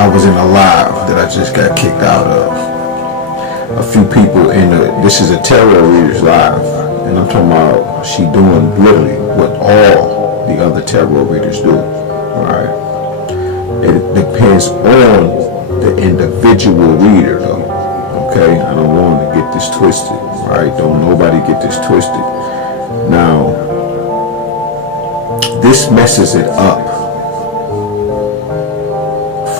I was in a live that I just got kicked out of. A few people in this is a tarot readers live, and I'm talking about she doing literally what all the other tarot readers do. Right? It depends on the individual reader, though. Okay, I don't want to get this twisted. Right? Don't nobody get this twisted. Now, this messes it up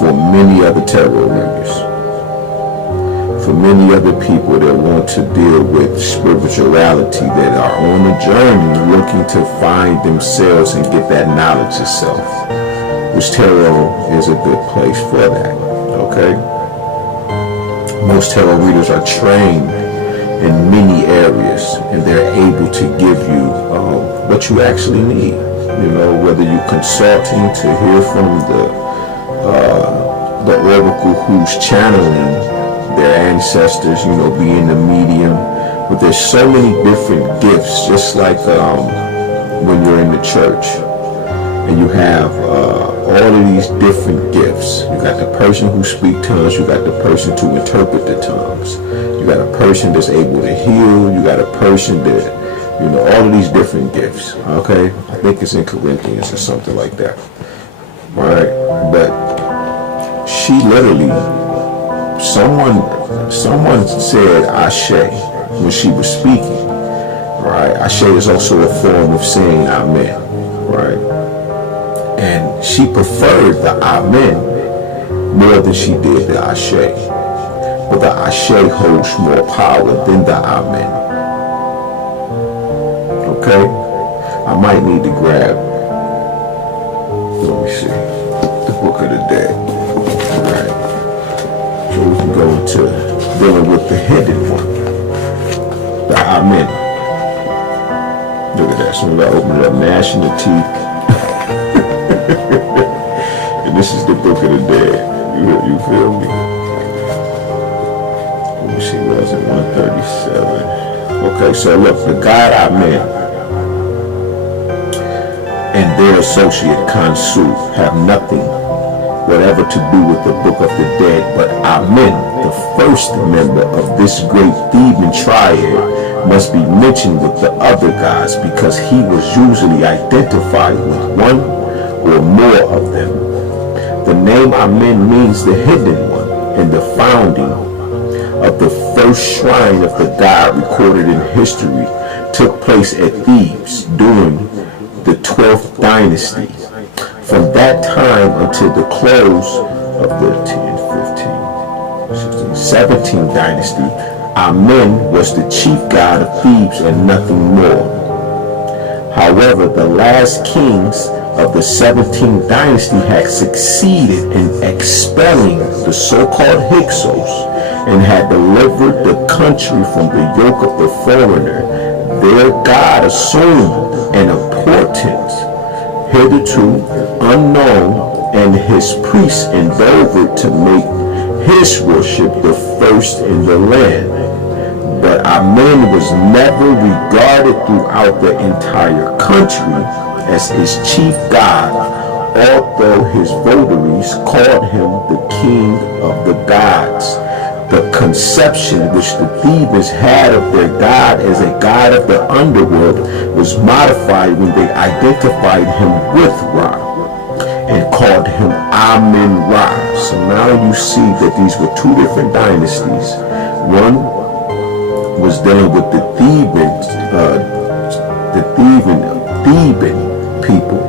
for many other tarot readers, for many other people that want to deal with spirituality, that are on a journey looking to find themselves and get that knowledge of self, which tarot is a good place for that. Okay, most tarot readers are trained in many areas, and they're able to give you what you actually need. You know, whether you're consulting to hear from the oracle who's channeling their ancestors, you know, being the medium. But there's so many different gifts, just like when you're in the church and you have all of these different gifts. You got the person who speaks tongues, you got the person to interpret the tongues, you got a person that's able to heal, you got a person that, you know, all of these different gifts. Okay, I think it's in Corinthians or something like that. All right, but she literally, someone said Ashe when she was speaking. Right, Ashe is also a form of saying Amen. Right, and she preferred the Amen more than she did the Ashe. But the Ashe holds more power than the Amen. Okay, I might need to grab, let me see, the Book of the Dead. Alright, so we can go into dealing with the hidden one, the Amen. Look at that, so we gotta open it up, gnashing the teeth. And this is the Book of the Dead. You feel me? Let me see, what was it, 137. Okay, so look, the God Amen and their associate Khonsu have nothing whatever to do with the Book of the Dead, but Amen, the first member of this great Theban triad, must be mentioned with the other gods because he was usually identified with one or more of them. The name Amen means the hidden one, and the founding of the first shrine of the god recorded in history took place at Thebes during the 12th dynasty. From that time until the close of the 10th, 15th, 16th, 17th dynasty, Amen was the chief god of Thebes and nothing more. However, the last kings of the 17th dynasty had succeeded in expelling the so-called Hyksos and had delivered the country from the yoke of the foreigner. Their god assumed an importance hitherto unknown, and his priests endeavored to make his worship the first in the land. But Amen was never regarded throughout the entire country as his chief god, although his votaries called him the king of the gods. The conception which the Thebans had of their god as a god of the underworld was modified when they identified him with Ra and called him Amen-Ra. So now you see that these were two different dynasties. One was dealing with the Theban people,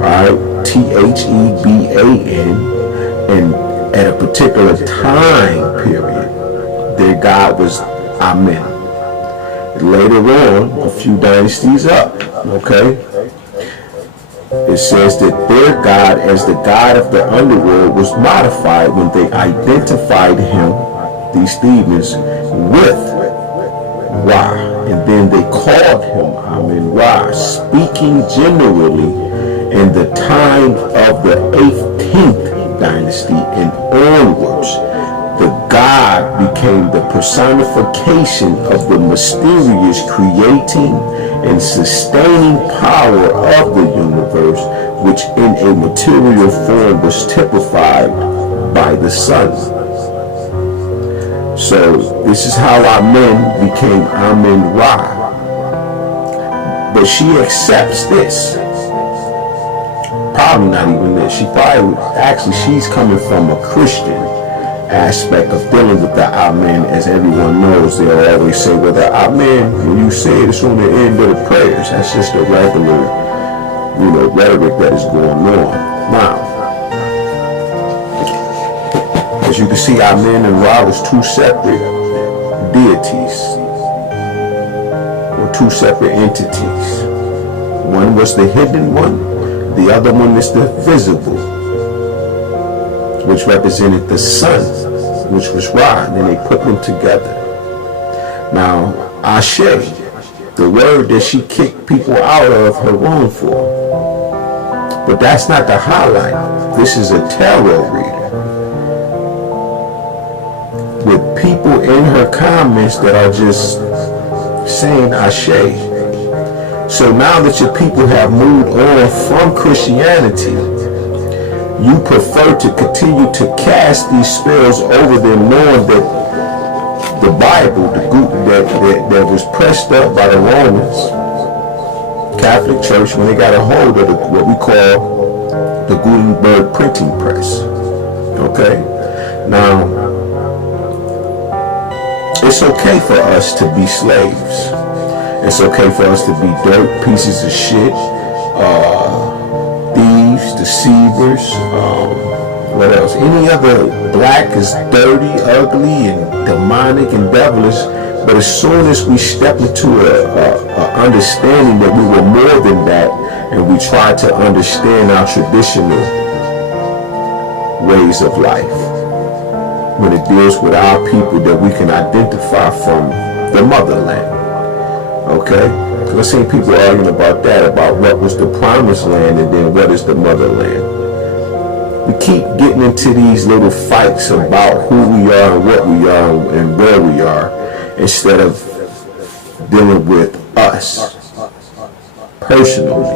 right? Theban, and at a particular time period, their god was Amen. Later on, a few dynasties up, okay, it says that their god as the god of the underworld was modified when they identified him, these Thebans, with Ra, and then they called him Amen-Ra, speaking generally in the time of the 18th dynasty and onwards. The god became the personification of the mysterious creating and sustaining power of the universe, which in a material form was typified by the sun. So this is how Amen became Amen Ra. But she accepts this. Probably not even this. She's coming from a Christian aspect of dealing with the Amen. As everyone knows, they'll always say, well, the Amen, when you say it, it's on the end of the prayers. That's just a regular, rhetoric that is going on. Now, as you can see, Amen and Ra was two separate deities, or two separate entities. One was the hidden one, the other one is the visible, which represented the sun, which was Ra, and then they put them together. Now, Ashe, the word that she kicked people out of her room for. But that's not the highlight. This is a tarot reader with people in her comments that are just saying Ashe. So now that your people have moved on from Christianity, you prefer to continue to cast these spells over them, knowing that the Bible, that was pressed up by the Romans Catholic Church when they got a hold of what we call the Gutenberg printing press. Okay? Now, it's okay for us to be slaves. It's okay for us to be dirt, pieces of shit, thieves, deceivers, what else? Any other black is dirty, ugly, and demonic and devilish. But as soon as we step into a understanding that we were more than that, and we try to understand our traditional ways of life, when it deals with our people that we can identify from the motherland. Okay? Because I've seen people arguing about that, about what was the promised land and then what is the motherland. We keep getting into these little fights about who we are and what we are and where we are, instead of dealing with us personally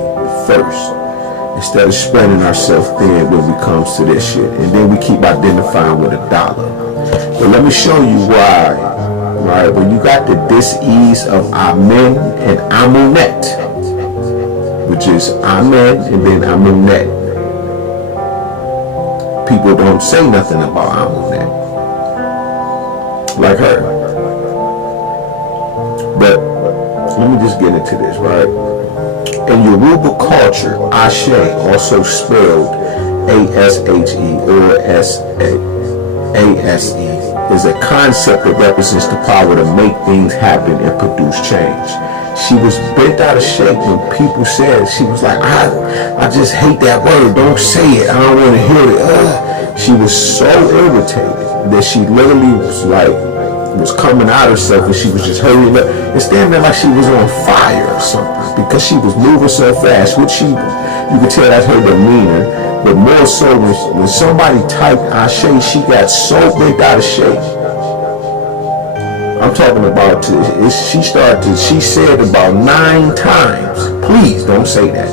first, instead of spreading ourselves thin when it comes to this shit. And then we keep identifying with a dollar. But let me show you why. Right, when you got the dis-ease of Amen and Amunet, which is Amen and then Amunet, people don't say nothing about Amunet, like her. But let me just get into this, right? In Yoruba culture, Ashe, also spelled A-S-H-E or S-A-S-E, is a concept that represents the power to make things happen and produce change. She was bent out of shape when people said it. She was like, I just hate that word. Don't say it. I don't want to hear it. She was so irritated that she literally was coming out of herself, and she was just hurrying up and standing there like she was on fire or something, because she was moving so fast, which you could tell that's her demeanor. But more so, when somebody typed Ashe, she got so bent out of shape. I'm talking about, she said about 9 times, please don't say that.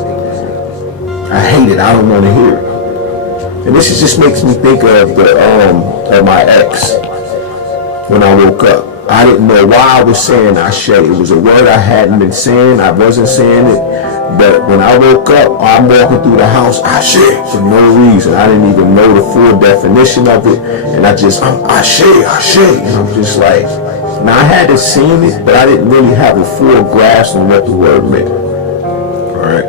I hate it, I don't want to hear it. And this just makes me think of of my ex when I woke up. I didn't know why I was saying Ashe. It was a word I hadn't been saying, I wasn't saying it. But when I woke up, I'm walking through the house, Ashe, for no reason. I didn't even know the full definition of it. And I'm Ashe, Ashe. And I'm just like, now I had seen it, but I didn't really have a full grasp on what the word meant. All right.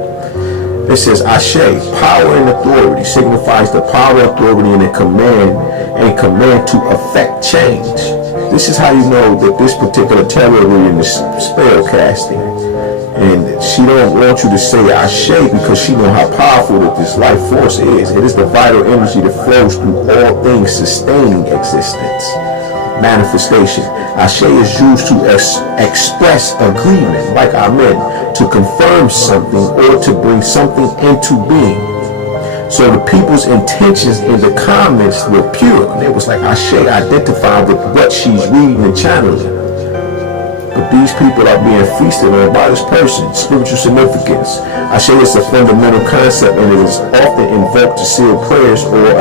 It says Ashe, power and authority, signifies the power, authority, and command to effect change. This is how you know that this particular tarot reading is spell casting. And she don't want you to say Ashe because she know how powerful that this life force is. It is the vital energy that flows through all things, sustaining existence. Manifestation. Ashe is used to express agreement, like Amen, to confirm something or to bring something into being. So the people's intentions in the comments were pure. And it was like Ashe identified with what she's reading and channeling. But these people are being feasted on by this person. Spiritual significance. Ashe is a fundamental concept, and it is often invoked to seal prayers or